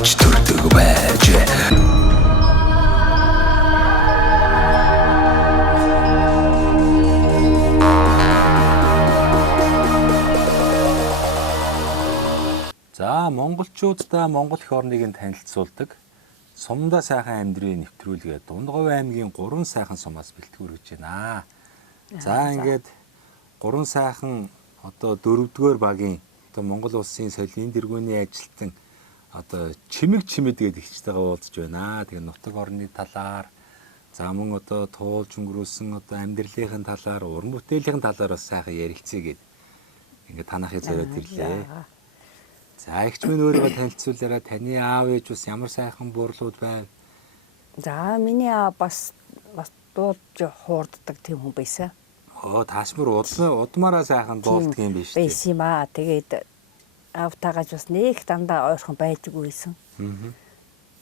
авч төрдөг байж. За монголчуудаа Монгол эх орныг нь танилцуулдаг Сумдаа сайхан амьдрын нэвтрүүлгээ Дундговь аймгийн 3 сайхан сумаас бэлтгэгдэж байна. За ингээд 3 сайхан одоо 4-р багийн одоо Монгол улсын соёлын дэргүүний ажилтан одоо чимэг гэдэг ихчтэйгээ уулзж байна. Тэгээ нутаг орны талаар за мөн одоо туулж өнгөрүүлсэн одоо амьдралын талаар, уран бүтээлийн талаар бас сайхан ярилцъя гэд ингээд танахыг зориод ирлээ. За ихч минь өөрийгөө танилцуулаарай. Таны аав ээж бас ямар сайхан бурлууд байв? За миний аав бас дуулж хуурддаг тийм хүн байсан. Таашмар удмаараа сайхан дуулдаг юм биш үү? Байсан юм аа. Тэгээд аавтайгаж бас нэг дандаа ойрхон байдаггүй байсан.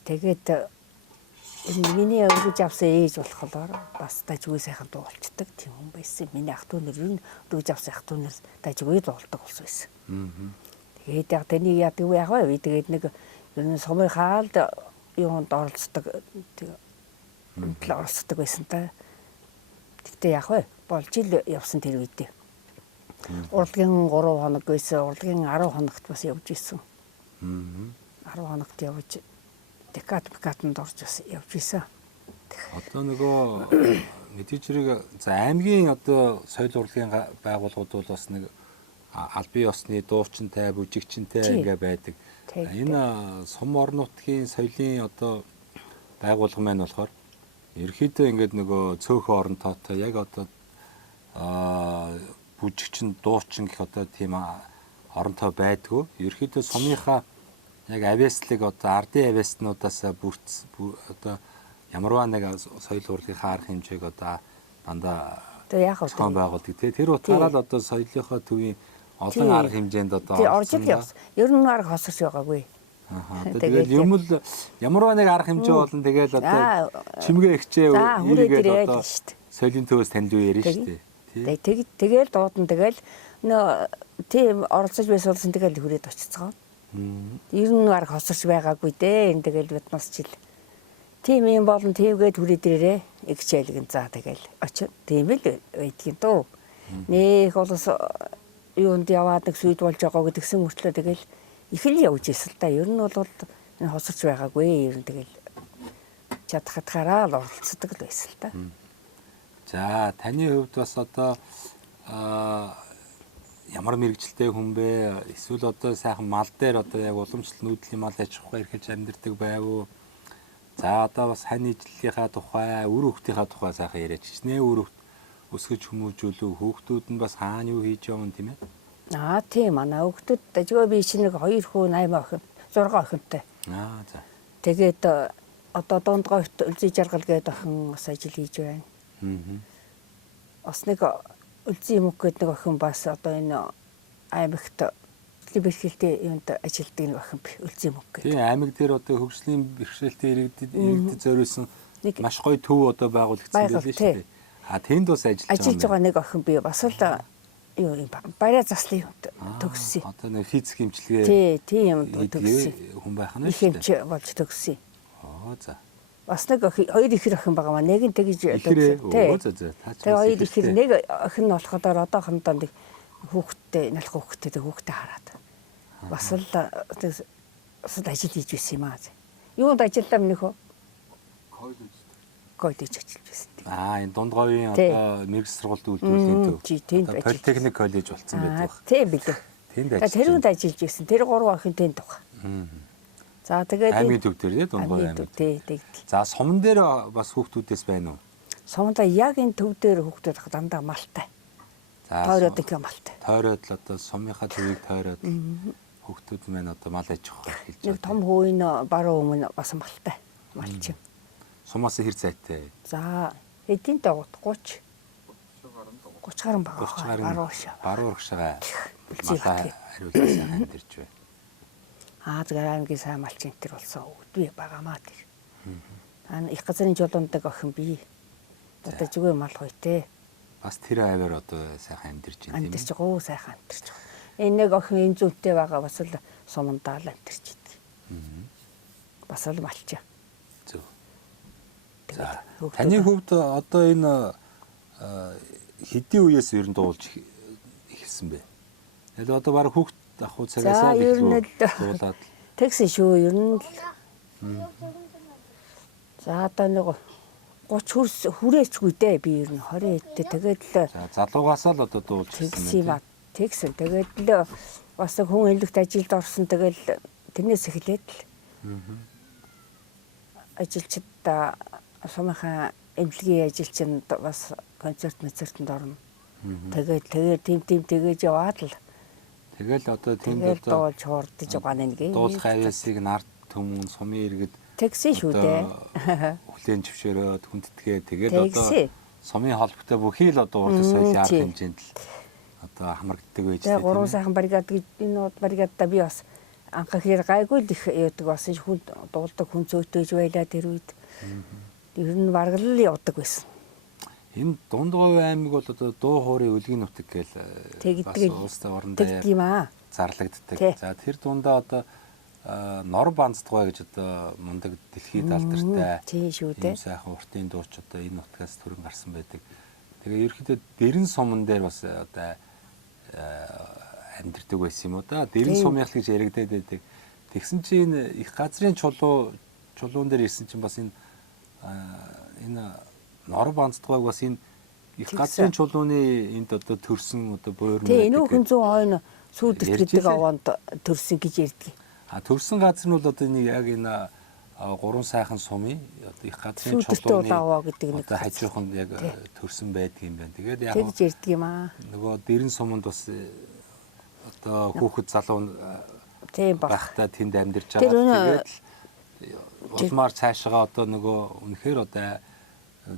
Тэгээд миний өргөж авсан ээж болохоор бас дажгүй сайхан дуулцдаг тийм хүн байсан. Миний ах トゥ нэр нь өргөж авсан ах トゥ нэр дажгүй дуулдаг болсон байсан. Тэгээд яг тэний яадаг вэ яг вэ? Тэгээд нэг сумын хаалд юунд оролцдог оролцдог байсан та. Тэгтээ яг вэ? Болж ил явсан тэр үедээ. Урлагийн 3 хоног байсан, урлагийн 10 хоногт бас явж исэн. 10 хоногт явж декатнд орж бас явж исэн. Одоо нөгөө мэдээж хэрэг за аймгийн одоо соёл урлагийн байгууллагууд бол бас нэг албан ёсны дуучинтай, бүжигчинтэй ингээ байдаг. Энэ сум орон нутгийн соёлын одоо байгууллага маань болохоор ерөөхдөө ингээд нөгөө цөөхөн оронтойтой яг одоо бүжигчин, дуучин гэх одоо тийм оронтой байдгүй. Ерөөхдөө сумынхаа яг авэслыг одоо ардын авэснуудаас одоо ямарваа нэг соёл урлагийнхаа арга хэмжээг одоо дандаа зохион байгуулдаг тий. Тэр утгаараа л одоо соёлынхаа төвийн олон арга хэмжээнд одоо орж явсан. Ер нь арга хосорч байгаагүй. Тэгээд юм л ямарваа нэг арга хэмжээ болон тэгээд одоо чимгээ ихчээ ийгээд одоо соёлын төвөөс таньж ярьж штэ. Тэгэл дуудан тэгэл нөө тийм оролцож байсан болсон тэгэл хүрээд очицгоо. Ер нь арга хосорч байгаагүй дээ. Энэ тэгэл бид нас жил тийм юм болон тийвгээд хүрээд ирээрээ ихчээлгэн за тэгэл очив. Тийм л байдгийн дөө. Нэх болос юунд яваад нэг сүйд болж байгаа гэдгсэн мөртлөө тэгэл их л явж исэн л та. Ер нь бол энэ хосорч байгаагүй. Ер нь тэгэл чадхатаараа л оролцдог л байсан л та. За таны хувьд бас одоо ямар мэрэгчлээ хүн бэ? Эсвэл одоо сайхан мал дээр одоо яг уламжлалт нүүдлийн мал аж ахуй эрхэлж амьдардаг байв уу? За одоо бас хань ижлэлийнхаа тухай, үр хөвгтийнхаа тухай сайхан яриач. Нэ үр хөвгт өсгөж хүмүүжүүлүү хүүхдүүд нь бас хаана юу хийж явна тийм ээ? Тийм манай хүүхдүүд дажгүй би чинь нэг 2 хүү 8 охин 6 охинтой. За. Тэгээд одоо Дундговьт Үлзий жаргал гэдэг охин бас ажил хийж байна. Бас нэг Үлзий мөх гэдэг нэг охин бас одоо энэ аймагт бэрхшээлтэй юунд ажилладаг нэг охин Үлзий мөх гэдэг. Тийм аймаг дээр одоо хөгжлийн бэрхшээлтэй иргэдэд зориулсан маш гоё төв одоо байгуулагдсан байлээ шүү дээ. Тэнд бас ажиллаж байгаа нэг охин би бас л юу юм барай заслын төгссөн. Одоо нэг физик хэмжлэгээ тийм төгссөн. Хүн байх нь шүү дээ. Хэмж болж төгссөн. За. Бас нэг хоёр ихэр охин байгаа маа. Нэг нь тэгж төгссөн. Тэгээ хоёр ихэр нэг охин нь болохоор одоохондоо нэг хүүхдтэй налх хүүхдтэй хүүхдтэй хараад. Бас л ажил хийж байсан юм аа. Юунд ажиллаа минийх вэ? Коллеж ажиллаж байсан. Энэ Дундговийн одоо мэргэжил сургуульд үйлдвэрлэлийн төв. Политехник коллеж болсон байдаг. Тийм билээ. Тэнд ажиллаж ажиллаж байсан. Тэр 3 охин тэнд байгаа. За тэгээд аймгийн төв дээр Дундговь аймаг. За суман дээр бас хүүхдүүдээс байна уу? Суманда яг энэ төв дээр хүүхдүүд дандаа малтай. Тойроод их малтай. Тойроод л одоо сумынхаа төвийг тойроод хүүхдүүд маань одоо мал аж ахуй хэлж байгаа. Нэг том хөөний баруун өмнө бас малтай. Малч юм. Сумаас хэр зайтай? За эдийн дагууд 30 гаруй байгаа. Баруун урагшаага хариулсан амьдэрч байна. Тэгэхээр аймгийн сайн малчин энэ болсон үгүй байгаамаа тэр. Их газрын жолоондаг охин би. Одоо зүгээр мал хойтэй. Бас тэр аваар одоо сайхан амьдэрч байна тийм ээ. Амьдэрч байгаа сайхан амьдэрч байгаа. Энэ нэг охин энэ зүйтэй байгаа бас л сумандаа л амьдэрч идэг. бас л малчаа. Зөв. Тэгээд За. хүүхдүүд- Таны хувьд одоо энэ хэдийн үеэс ер нь дуулж эхэлсэн бэ? Тэгээд одоо баг хүүхд ахуй цагаасаа За, ер нь л дуулаад тэгсэн шүү. Ер нь л за одоо нэг 30 хүрээчгүй дээ би ер нь 20 эдтэй тэгээд л за залуугасаа л одоо дуулж тэгсэн юм аа. Тэгсэн. Тэгээд л бас нэг хүн эмнэлэгт ажилд орсон. Тэгэл тэрнээс эхлээд л ажилчид сумынхаа эмнэлгийн ажилчин бас концертанд орно. Тэгээд тийм тэгэж яваад л тэгэл одоо тэнд тэгээд одоо дуулж хурдж байгаа нэг. дуулах авьяасыг нарт төмөн сумын иргэд Тэгсэн шүү дээ. хүлээн зөвшөөрөөд хүндэтгээ тэгээд одоо Тэгсэн. сумын холбогтой бүхий л одоо урлаг соёлын арга хэмжээнд л одоо хамрагддаг байж Тэгээ гурван сайхан бригад гэж энэ бригадда би бас анх ихэр гайгүй л их яадаг бас хүн дуулдаг хүн зөөтөж байлаа тэр үед. Ер нь бараг л явдаг байсан. Энэ Дундгой аймаг бол одоо дуу хоорын өлгийн нутаг гээл Тэгдэг. улстай орон даяар Тэгд юм аа. зарлагддаг. Тий. За тэр дундаа одоо нор банцдгой гэж одоо мундаг дэлхийд алдартай Тийм шүү дээ. ийм сайхан уртын дууч одоо энэ нутгаас төрөн гарсан байдаг. Тэгээ ерөөхдөө дэрэн суман дээр бас одоо амьдэрдэг байсан юм уу да. Дэрэн сумынх гэж яригадаад байдаг. Тэгсэн чинь их газрын чулуун дээр ирсэн чинь бас энэ нор банцдгойг бас энэ их газрын чулууны энд одоо төрсөн одоо буурна. Тий, энэ хүн 100 хойно сүйдэрт гэдэг овоонд төрсөн гэж ярьдаг. А төрсэн газар нь бол одоо энэ яг энэ гурван сайхан сумын одоо их газрын Сүйдэртээ чулууны улааваа гэдэг нэг одоо хажууханд яг төрсэн байдаг юм байна. Тэгээд яг тэгж ярьдаг юм аа. нөгөө дэрэн суманд бас одоо хүүхэд залуу Тийм баг. байхдаа тэнд амьдарч Тэр байгаа. Тэгээд улмаар цаашгаа одоо нөгөө үнэхээр одоо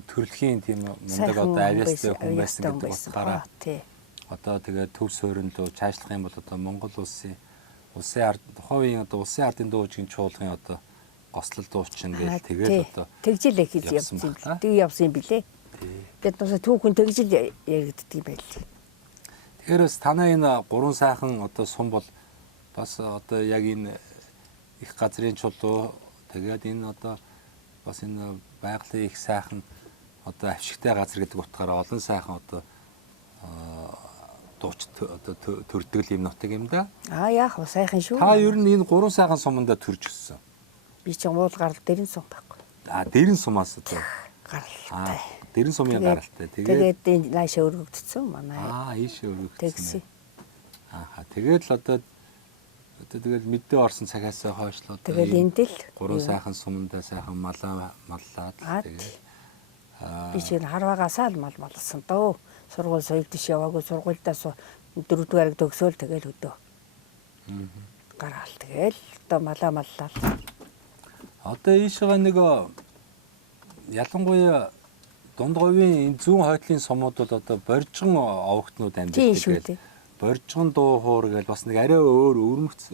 төрөлхийн тийм мундаг одоо авьяастай хүн байсан гэдэг утгаараа тий. одоо тэгээд төв суурин дуу цаашлах юм бол одоо Монгол улсын ард тухайн одоо улсын ардын дуугийн чуулгын одоо гослол дуучин гэж тэгээд одоо тэгжил их явсан явсан. байна. Тэг явсан юм билээ. Бид бас түүхэн тэгжил яригддаг юм байл. тэгэхээр бас танай энэ гурван сайхан одоо сум бол бас одоо яг энэ их газрын чулуу тэгээд энэ одоо бас энэ байгалийн их сайхан одоо авшигтай газар гэдэг утгаараа олон сайхан одоо дууч одоо төрдөг юм нутаг юм да. Яах вэ сайхан шүү. Та ер нь энэ гурван сайхан суманда төрж өссөн. Би ч уул гарал дэрэн сум байхгүй. Дэрэн сумаас одоо Гаралтай. дэрэн сумын гаралтай. Тэгээд энэ наашаа өргөгдсөн манай. Ийшээ Тэгсэн. өргөгдсөн. Тэгээд л одоо тэгэл мэдээ орсон цагаас хойш л одоо Тэгэл ийм энд л гурван сайхан суманда сайхан маллаад тэгээд би чинь харваагаасаа л малсан дөө. Сургууль соёл дэш яваагүй сургуульдаа 4-р анги төгсөөл тэгэл өдөө. Гараал тэгэл одоо маллаа. одоо ийшээ нэг ялангуяа Дундговийн энэ зүүн хойдлын сумууд бол одоо боржгон овогтнууд Тийм шүү амьдардаг. дээ. Боржгон дуу хуур гэж бас нэг арай өөр өрмөц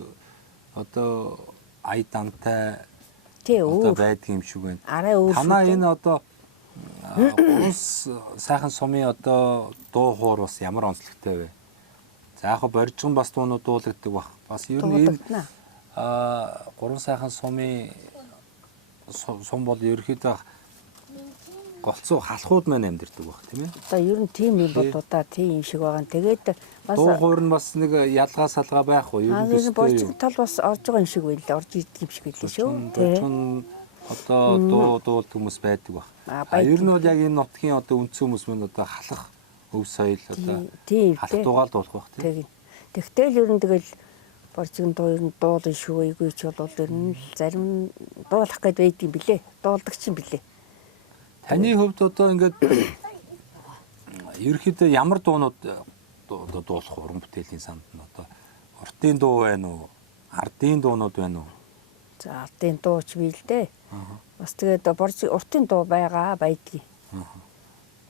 одоо ая дантай Тий одоо өөр. байдаг юм шиг байна. Арай өөр. Танаа энэ одоо улс сайхан сумын одоо дуу хуур бас ямар онцлогтой вэ? За яг боржгон бас дуунууд дуулагддаг бах. Бас ер нь энэ гурван сайхан сумын сум бол ерөөхдөө голцоо халахууд маань амьдэрдэг баг тийм ээ. Одоо ер нь тийм юм бол удаа тийм юм шиг байгаа. Тэгээд бас Дуу хуур нь бас нэг ялгаа салгаа байхгүй юу? ер нь боржиг тал бас орж байгаа юм шиг байл. Орж идэг юм шиг байлээ шүү. Боржгон одоо дуулт хүмүүс байдаг баг. Ер нь бол яг энэ нутгийн одоо үндсэн хүмүүс мөн одоо халах өв соёл одоо халтуугаал дуулах баг тийм. Тэгтэл ер нь тэгэл боржигн дуу ер нь дуулын шүү. Эйгүйч бол ер нь зарим дуулах гээд байд юм билээ. Дуулдаг ч юм билээ. Таны хувьд одоо ингээд ерөөхдөө ямар дуунууд дуулах уран бүтээлийн санд нь одоо уртын дуу байна уу? Ардын дуунууд байна уу? За ардын дууч бий л дээ. Бас тэгээд боржиг уртын дуу байдгийг.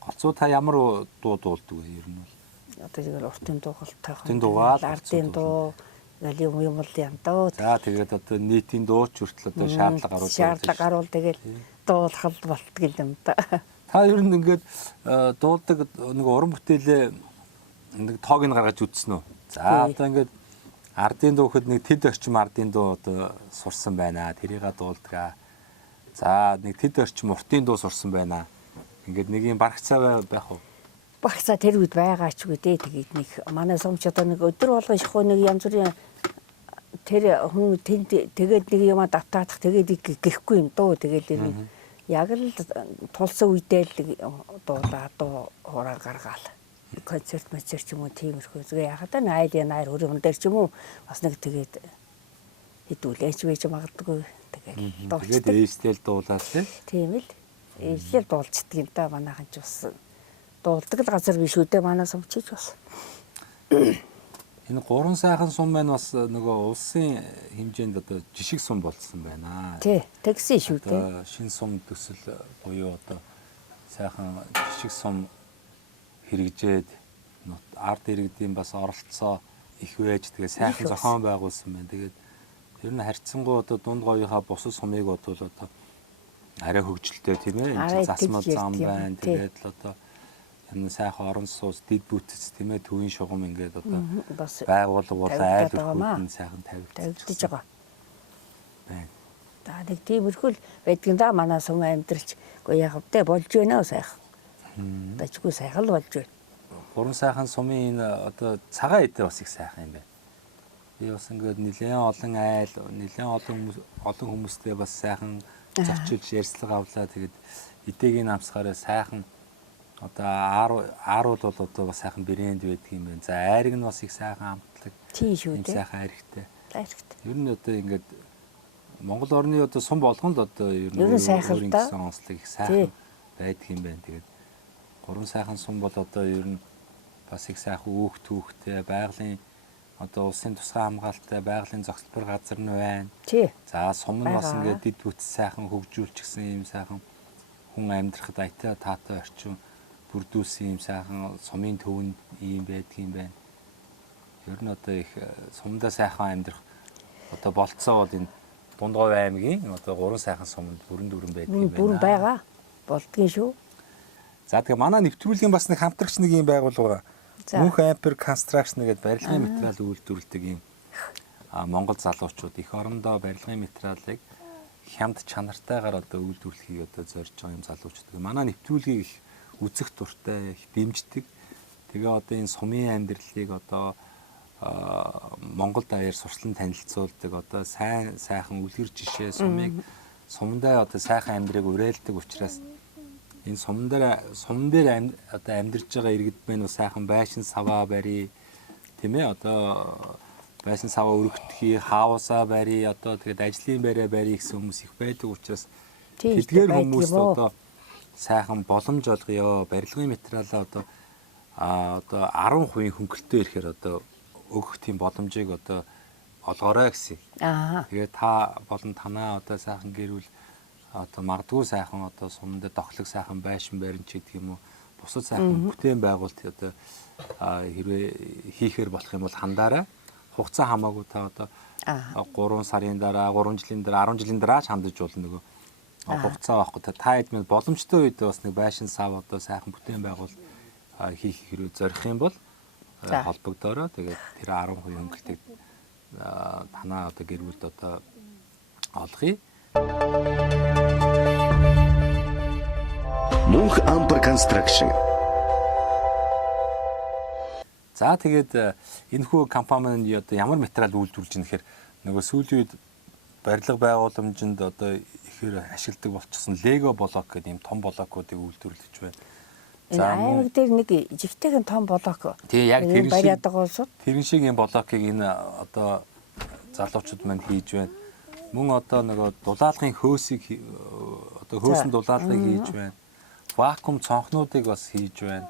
Голцоо та ямар дуу дуулдаг вэ ер нь бол? Одоо тэгэл уртын дуу голтой. Уртын дуугаа л ардын дуу юм юм доо. За тэгээд одоо нийтийн дууч хүртэл одоо шаардлага гаруул. Шаардлага гаруул тэгэл дуулах болтгол юм да. Та ер нь ингээд дуулдаг нэг уран бүтээлээ нэг тоог нь гаргаж үзсэн үү? За одоо ингээд ардын дуу гэхэд нэг тэд орчим ардын дуу одоо сурсан байна. Тэрийг дуулдаг. За нэг тэд орчим уртын дуу сурсан байна. Ингээд нэг юм барагцаа байх уу? Багцаа тэр үед байгаа ч үгүй дээ. Тэгээд нэг манай сумч одоо нэг өдөр болгон шахуу нэг янз бүрийн тэр хүн тэгээд нэг юм давтаадах тэгээд гэхгүй юм дуу. Тэгээд ер нь яг л тулсан үедээ л дуу хураа гаргаал. Концерт ч юм уу тиймэрхүү зүгээр яхад найр хөрөмөн дээр ч юм уу бас нэг тэгээд хэдүүлээч байж магадгүй тэгээд тэгээд ээжтэл дуулаад тийм л ээжлэр дуулцдаг юм да манайхан ч бас дуулдаг л газар биш үү дээ манай сумчиж бас энэ гурван сайхан сум маань бас нөгөө улсын хэмжээнд одоо жишг сум болцсон байна. Тий, тэгсэн шүү дээ. Шинэ сум төсөл буюу одоо сайхан жишг сум хэрэгжээд ард иргэдийн бас оролцоо их байж тэгээ сайхан зохион байгуулсан байна. Тэгээд ер нь харьцангуй одоо дунд говийнхаа бусад сумыг бодвол одоо арай хөгжилтэй тийм ээ. Энд засмал зам байна. Тэгээд л одоо энэ сайхан орон сууц дид бүтц тийм ээ төвийн шугам ингээд одоо байгууллагуудаа айл өрхүүд нь сайхан тавигдаж байгаа. Байна. За нэг тиймэрхүү л байдгийн да манай сум амьдралч үгүй яг тэ болж байна уу сайхан. Дажгүй сайхан л болж байна. Гурван сайхан сумын энэ одоо цагаан идэ бас их сайхан юм байна. Би бас ингээд нэлээд олон айл, нэлээд олон хүмүүстэй бас сайхан зочилж ярьцлага авлаа. Тэгээд идэгийн намсгаараа сайхан одоо аарууд бол одоо бас сайхан брэнд байдаг юм байна. За айрыг нь бас их сайхан амтлаг. Тийм шүү дээ. Сайхан айрагтай. Айрагтай. Ер нь одоо ингээд Монгол орны одоо сум болгон л одоо ер нь сайхан та. Онцлог их сайхан байдаг юм байна. Тэгээд гурван сайхан сум бол одоо ер нь бас их сайхан өөх түүхтэй, байгалийн одоо улсын тусгай хамгаалалттай байгалийн зохицолбор газар нь байна. Тий. За сум нь бас ингээд дид бүтц сайхан хөгжүүлчихсэн юм сайхан хүн амьдрахад аятай таатай орчин бүрдүүлсэн юм сайхан сумын төвөнд ийм байдаг юм байна. Ер нь одоо их сумдаа сайхан амьдрах одоо болцоо бол энэ Дундгов аймгийн одоо гурван сайхан суманд бүрэн байдаг юм байна. Бүрэн байгаа. Болдгийн шүү. За тэгээ манай нэвтрүүлгийн бас нэг хамтрагч нэг юм байгуулга Мөнх Ампер Construction гэдэг барилгын материал үйлдвэрлэдэг юм Монгол залуучууд их орондоо барилгын материалыг хямд чанартайгаар одоо үйлдвэрлэхийг одоо зорж байгаа юм залуучууд. Манай нэвтрүүлгийг их үзэх дуртай, их дэмждэг. Тэгээ одоо энэ сумын амьдралыг одоо Монгол даяар сурчлан танилцуулдаг. Одоо сайхан үлгэр жишээ сумдаа одоо сайхан амьдрыг уриалдаг учраас энэ суман дээр одоо амьдарч байгаа иргэд мэн сайхан байшин саваа барий тийм ээ одоо байшин саваа өргөтгий хаусаа барий одоо тэгээд ажлын байраа барий гэсэн хүмүүс их байдаг учраас тэдгээр хүмүүст одоо сайхан боломж олгоё барилгын материалаа одоо 10% хөнгөлтөө ирэхээр одоо өгөх тийм боломжийг одоо олгоорой гэсэн. Тэгээд та болон танаа одоо сайхан гэрүүл одоо магадгүй сайхан одоо сумдаа тоглох сайхан байшин барин ч гэдэг юм уу бусад сайхан бүтээн байгуулалт одоо хэрвээ хийхээр болох юм бол хандаарай хугацаа хамаагүй та одоо 3 сарын дараа 3 жилийн дараа 10 жилийн дараа ч хандаж болно нөгөө хугацаа байхгүй та хэд мэд боломжтой үед бас нэг байшин сав одоо сайхан бүтээн байгуулалт хийх хэрэг зорих юм бол холбогдороо тэгээд тэр 10% хөнгөлтийг танаа одоо гэр бүлд одоо олгоё. Мөнх Ампер Construction. За тэгээд энэхүү компани нь одоо ямар материал үйлдвэрлэж байгаа нэхэр нөгөө сүүлийн үед барилга байгууламжинд одоо ихээр ашигладаг болчихсон Лего блок гэдэг юм том блокуудыг үйлдвэрлэж байна. За аймаг дээр нэг жигтэйгэн том блок. Тий яг тэрэн шиг юм блокийг энэ одоо залуучууд манд хийж байна. Мөн одоо нөгөө дулаалгын хөөсийг одоо хөөсөн дулаалгыг хийж байна. Вакуум цонхнуудыг бас хийж байна.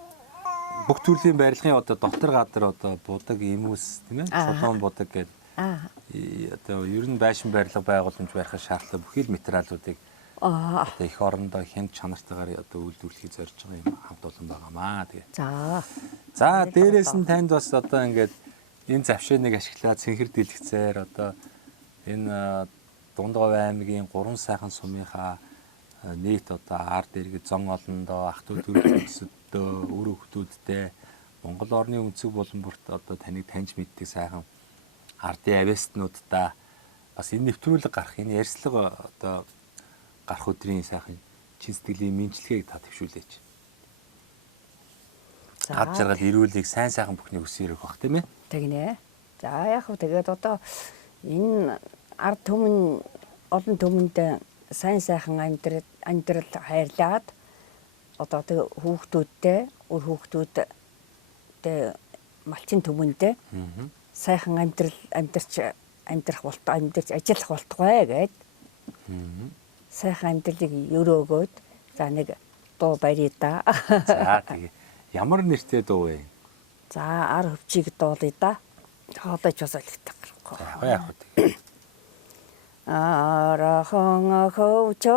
Бүх төрлийн барилгын одоо дотор гадар одоо будаг эмүүс тийм ээ чулуун будаг гэдэг. Одоо ер нь байшин барилга байгууламж барихад шаардлагатай бүхэл материалуудыг одоо их орондоо хямд чанартайгаар одоо үйлдвэрлэхийг зорж байгаа юм хамт олон байгаамаа тэгээ. За дээрээс нь танд бас одоо ингээд энэ завшааныг ашиглаад цэнхэр дэлгэцээр одоо энэ Дундгов аймгийн 3 сайхан сумынхаа нийт одоо ард иргэд зон олондоо ах トゥ төрөлсөдөө өр хөвгүүдтэй Монгол орны өнцөг болон бүрт одоо таныг таньж мэддэг сайхан ардын авестнуудаа бас энэ нэвтрүүлэг гарах, энэ ярьслага одоо гарах өдрийн сайхан чин сэтгэлийн мэдлэгийг та төвшүүлээч. Ад жаргал ирүүлийг сайн сайхан бүхнийг өсөөрөх бах тийм ээ. Тэгнэ. За яг хөө тэгээд одоо энэ ард түмэн олон түмэнд сайн сайхан амьдрал хайрлаад одоо тэг хүүхдүүдтэй үр хүүхдүүдтэй малчин түмэндээ сайхан амьдрах ажиллах болтугай гэд. Сайхан амьдралыг өрөөгөөд за нэг дуу барья да. За тэгээ ямар нэртэй дуу вэ? За ар хөвчийг дуулъя да. Хоолойч бас олигтой гарахгүй. За яг хөө тэгээ. Арахан хөвчөё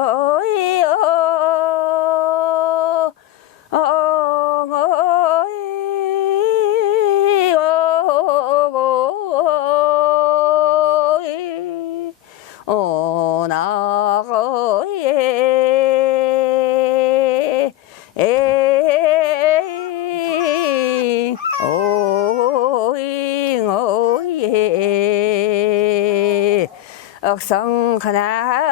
억성 하나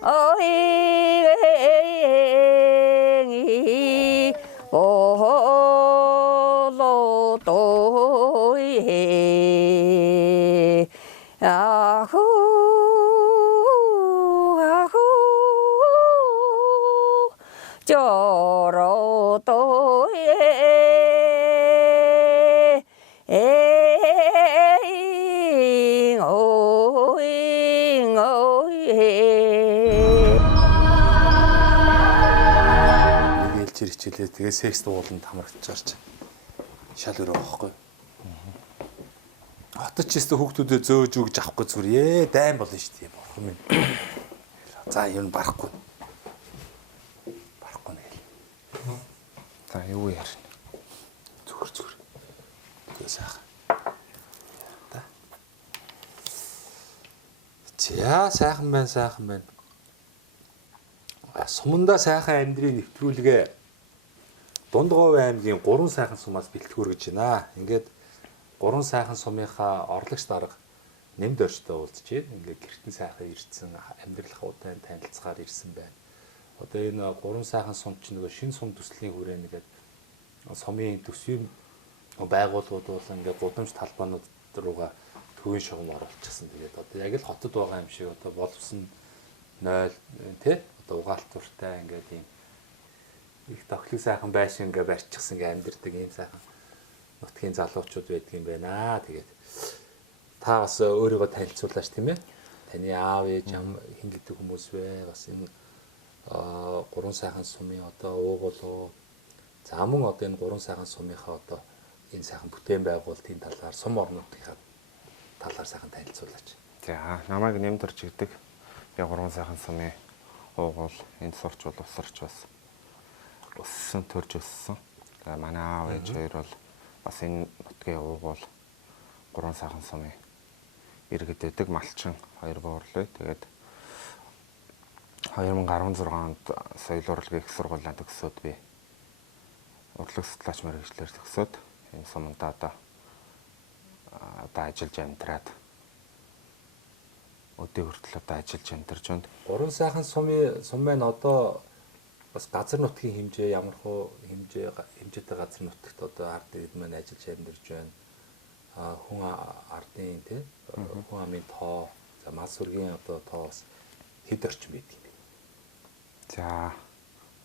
어이행이 오로도이 아후 아후 저로도이 хичээлээ тэгээ секс дууланд хамрагдаж гарч шал өрөө байхгүй. Хотод ч өстө хүүхдүүдэд зөөж өгж авахгүй зүгээр дайм болно шүү дээ. Бурхан минь. За юу барахгүй. Барахгүй нэг. За юу яарна. Зүгээр. Тэгээ сайхан. За. За сайхан байна. Суманда сайхан амьдрын нэвтрүүлгээ Дундгов аймгийн 3 сайхан сумаас бэлтгэр гэж байна. Ингээд 3 сайхан сумынхаа орлогч дарга нэмд орчтой уулзчихээ. Ингээд гэртэн сайхан ирсэн, амьдралынхаа танилцахаар ирсэн байна. Одоо энэ 3 сайхан сум чинь нөгөө шинэ сум төслийн хүрээнд ингээд сумын төсвийн байгууллагууд бол ингээд гудамж талбаанууд руугаа төвийн шугам оруулчихсан. Тэгээд одоо яг л хотод байгаа юм шиг одоо боловсон 0 тий одоо угаалтуртай ингээд ийм их тохлог сайхан байшин ингээ барьчихсан ингээ амьдэрдэг ийм сайхан нутгийн залуучууд байдаг юм байна. Тэгээд та бас өөрийгөө танилцуулаач тийм ээ. Таны аав ээж хин гэдэг хүмүүс вэ? Бас энэ 3 сайхан сумын одоо уугуул. За мөн одоо энэ 3 сайхан сумынхаа одоо энэ сайхан бүтээн байгуулалтын талаар сум орнуудынхаа талаар сайхан танилцуулаач. За намайг нэмд орж гэдэг. Би 3 сайхан сумын уугуул энд сурч боловсрч бас өссөн төрж өссөн. Тэгээ манай аав ээж хоёр бол бас энэ нутгийн уугуул 3 сайхан сумын иргэд байдаг малчин хоёр буурлаа. Тэгээд 2016 онд соёл урлагийн их сургуулиуд төгсөөд би урлаг судлаач мэргэжлэр төгсөөд энэ сумдаа одоо ажиллаж амьдраад өдөө хүртэл одоо ажиллаж амьдарч байна. 3 сайхан сум маань одоо бас газар нутгийн хэмжээ ямар хөө хэмжээтэй газар нутагт одоо ард иргэд маань ажиллаж амьдарч байна. Хүн ардын тий хүн амын тоо, за мал сүргийн одоо тоо бас хэд орчим байдаг юм бэ? За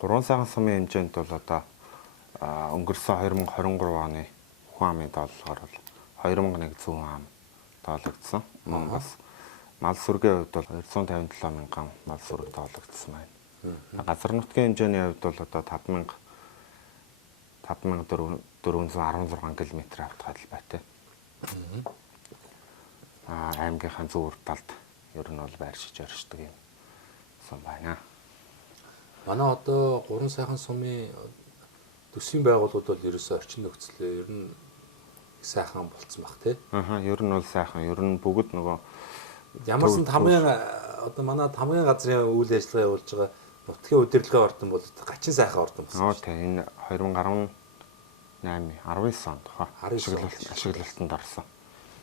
3 сайхан сумын хэмжээнд бол одоо өнгөрсөн 2023 оны хүн амын тооллогоор бол 2100 ам тоологдсон. Мөн бас мал сүргийн хувьд бол 257 мянган мал сүрэг тоологдсон байна. Газар нутгийн хэмжээний хувьд бол одоо 5416 км авдаг байтай. Аймгийнхаа зүүр талд ер нь бол байршиж оршдог юм сум байна. Манай одоо 3 сайхан сумын төсвийн байгууллагууд бол ерөөсөө орчин нөхцөлөө ер нь сайхан болцсон баг тий. Ер нь бол сайхан. Ер нь бүгд нөгөө ямарсан тамгын одоо манай тамгын газрын үйл ажиллагаа явуулж байгаа нутгийн удирдлагын ордон бол гачин сайхан ордон болсон. Тийм энэ 2017 19 онд хаа 19 онд. ашиглалтанд орсон.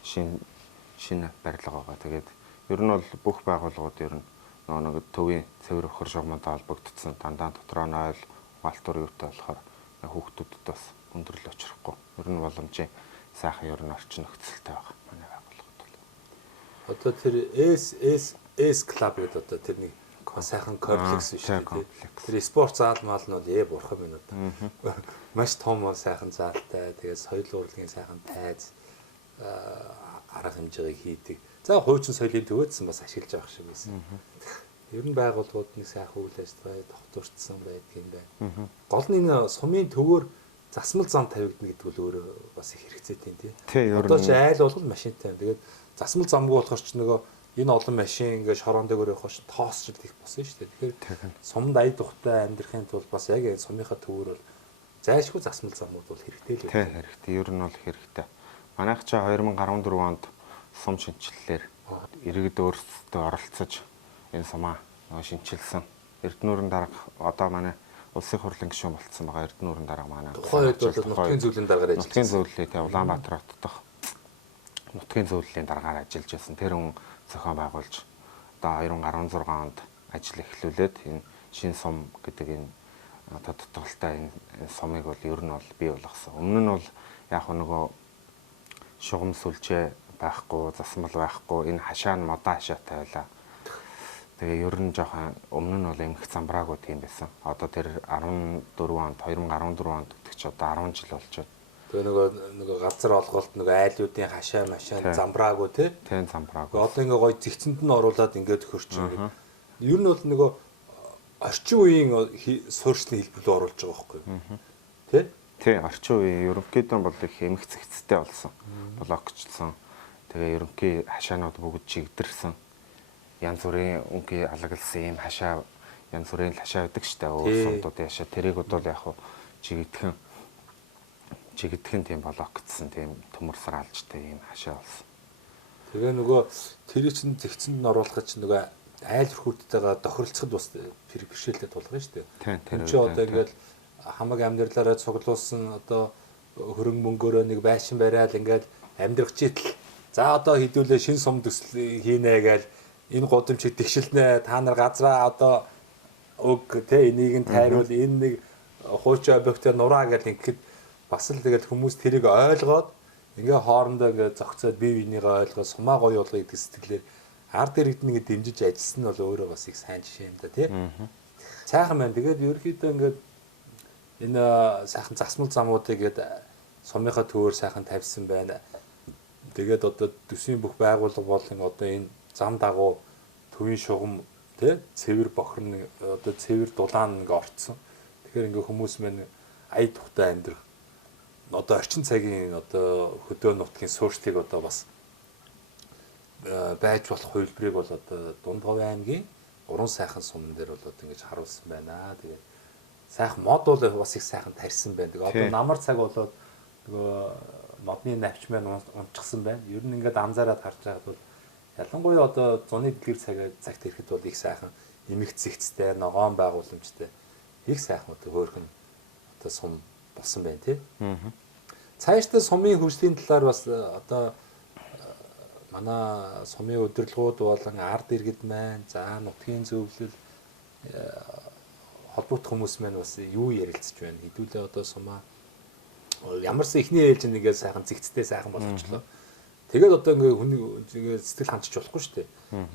Шинэ барилга байгаа. Тэгээд ер нь бол бүх байгууллагууд ер нь нэг төвийн цэвэр өхөр шугамтай холбогдсон дандаа дотроо нь ойл валтур юутай болохоор хүүхдүүдэд бас өндөрлө очрохгүй. Ер нь боломжийн сайхан ер нь орчин нөхцөлтэй байгаа. Манай байгууллагууд бол. Одоо тэр S клуб гэдэг одоо тэрний сайхан комплекс биш үү? Тэр спорт заал мал нь бол бурхан минь одоо. Маш том сайхан заалтай. Тэгээд соёл урлагийн сайхан тайз арга хэмжээг хийдэг. За хуучин соёлын төвөөдсөн бас ашиглаж байгаа шиг байсан. Ер нь байгууллагууд нэг сайхан үйл ажиллагаа тогтворцсон байдаг юм байна. Гол нь энэ сумын төвөөр засмал зам тавигдана гэдэг бол өөрөө бас их хэрэгцээтэй тийм. Одоо ч айл бол машинтай. Тэгээд засмал замгүй болохоор ч нөгөө энэ олон машин ингээд шорон дээгүүр явах чинь тоосчл их босон шүү дээ. Тэгэхээр сумд ая тухтай амьдрахын тулд бас яг сумынхаа төвөр бол зайлшгүй засмал замууд бол хэрэгтэй л байна. Тийм хэрэгтэй. Ер нь бол хэрэгтэй. Манайх ч 2014 онд сум шинжилэлээр иргэд өөрсдөө оролцож энэ сумаа шинчилсэн. Эрдэнүүрийн дарга одоо манай улсын хурлын гишүүн болцсон байгаа. Эрдэнүүрийн дарга манай. Тухайн үед бол нутгийн зөвлөлийн дараагаар ажилласан. Нутгийн зөвлөлийн тийм Улаанбаатар хот дох нутгийн зөвлөлийн дараагаар ажиллаж байсан. Тэр хүн зохион байгуулж одоо 2016 онд ажил эхлүүлээд энэ шин сум гэдэг энэ тодтолтой энэ сумыг бол ер нь бол бий болгосон. Өмнө нь бол яг нөгөө шугам сүлжээ байхгүй, засмал байхгүй, энэ хашаа нь модон хашаатай байлаа. Тэгээ ер нь жоохон өмнө нь бол эмх замбрааг гэдэг юм байсан. Одоо тэр 2014 онд гэдэг чи одоо 10 жил болж байна. Тэгээ нөгөө газар олголт нөгөө айлуудын хашаа машаа замбраагүй тий. Тийм замбрааг. Одоо ингээ гоё зэгцэнд нь оруулаад ингээд хөрчин ингээд. Ер нь бол нөгөө орчин үеийн суурьшны хэлбэрээр оруулж байгаа байхгүй юу? Тий? Тий, орчин үеийн ерөнхийдөө бол их эмх зэгцтэй болсон. Блокчлсон. Тэгээ ерөнхий хашаанууд бүгд чигдэрсэн. Янз бүрийн үнхий алаглсан юм хашаа янз бүрийн хашаа байдаг штэ. Уусуудын хашаа тэрийг бол яг хуу чигдэхэн тийм блокцсон тийм төмөрсөр алжтай юм хашаа болсон. Тэгээ нөгөө тэрийг чинь зэгцэнд нь оруулах чинь нөгөө айл өрхүүдтэйгээ тохиролцоход бас бэрхшээлтэй тулгана шүү дээ. Тэр чинь одоо ингээд хамаг амьдралаараа цуглуулсан одоо хөрөнгө мөнгөөрөө нэг байшин бариад ингээд амьдрах чийтэл за одоо хідүүлээ шин сум төсөл хийнэ гээл энэ гудамжийг тэгшилнэ та нар газраа одоо өг тэ энийг нь тайруул энэ нэг хуучин объектээр нураа гэл ингээд бас л тэгэл хүмүүс тэрийг ойлгоод ингээ хоорондоо ингээ зогцоод бие бинийгээ ойлгоод сумаа гоё болгоё гэдэг сэтгэлээр ард иргэднийг ингээ дэмжиж ажилласан нь бол өөрөө бас их сайн жишээ юм да тий. Сайхан байна. Тэгээд ерөөхдөө ингээ энэ сайхан засмал замуудыг ингээ сумынхаа төвөөр сайхан тавьсан байна. Тэгээд одоо төсвийн бүх байгууллага болон одоо энэ зам дагуу төвийн шугам тий цэвэр бохирны одоо цэвэр дулаан ингээ орцсон. Тэгэхээр ингээ хүмүүс мань ая тухтай амьдрах одоо орчин цагийн одоо хөдөө нутгийн суурьтыг одоо бас байж болох хувилбарыг бол одоо Дундгов аймгийн уран сайхан сумн дээр бол одоо ингэж харуулсан байна. Тэгээд сайхан мод бол бас их сайхан тарьсан байна. Тэгээд одоо намар цаг болоод нөгөө модны навч маань унчсан байна. Ер нь ингээд анзаараад харж байгаад бол ялангуяа одоо зуны дэлгэр цагт ирэхэд бол их сайхан эмэгц зэгцтэй, ногоон байгууламжтай их сайхан одоо хөөрхөн одоо сум болсон байна тий. Цаашдаа сумын хөгжлийн талаар бас одоо манай сумын удирдлагууд болон ард иргэд маань за нутгийн зөвлөл холбогдох хүмүүс маань бас юу ярилцж байна. Хэдүүлээ одоо сумаа ямарсан ихний ээлж нэгээ сайхан зэгцтэй сайхан болгочлоо. Тэгээд одоо ингээ сэтгэл хандчих болохгүй шүү дээ.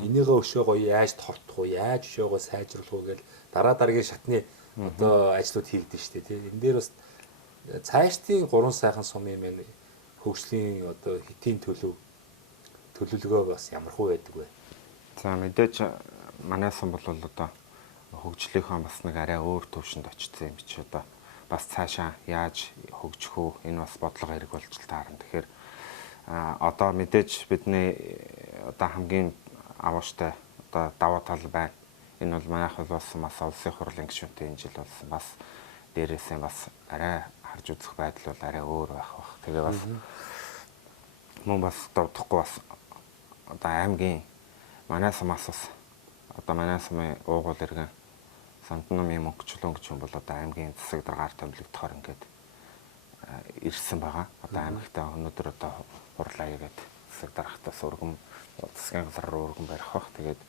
Энийгээ өшөөгөө яаж тортох уу, яаж өшөөгөө сайжруулах уу гэж дараа дараагийн шатны одоо ажлууд хийгдэж шүү дээ. Тэ энэ дээр бас цаашдын гурван сайхан сумын маань хөгжлийн одоо хэтийн төлөвлөгөө бас ямархуу байдаг вэ? За мэдээж манай сум бол одоо хөгжлийнхөө бас нэг арай өөр төвшөнд очсон юм чи одоо бас цаашаа яаж хөгжих үү энэ бас бодлого хэрэг болж таарна. Тэгэхээр одоо мэдээж бидний одоо хамгийн авууштай одоо давуу тал байна. Энэ бол манайх бол бас улсын хурлын гишүүнтэй энэ жил болсон бас дээрээсээ бас арай харж үзэх байдал бол арай өөр байх бах. Тэгээ бас мөн бас дутхгүй бас одоо аймгийн манай сумаас бас одоо манай сумын уугуул иргэн Сантномын мөнгөчлөн гэж юм бол одоо аймгийн засаг даргаар томилогдохоор ингээд ирсэн байгаа. Одоо аймагтаа өнөөдөр одоо хурлаа игээд засаг дарахтаас өргөм засгийн газар руу өргөн барих бах. Тэгээд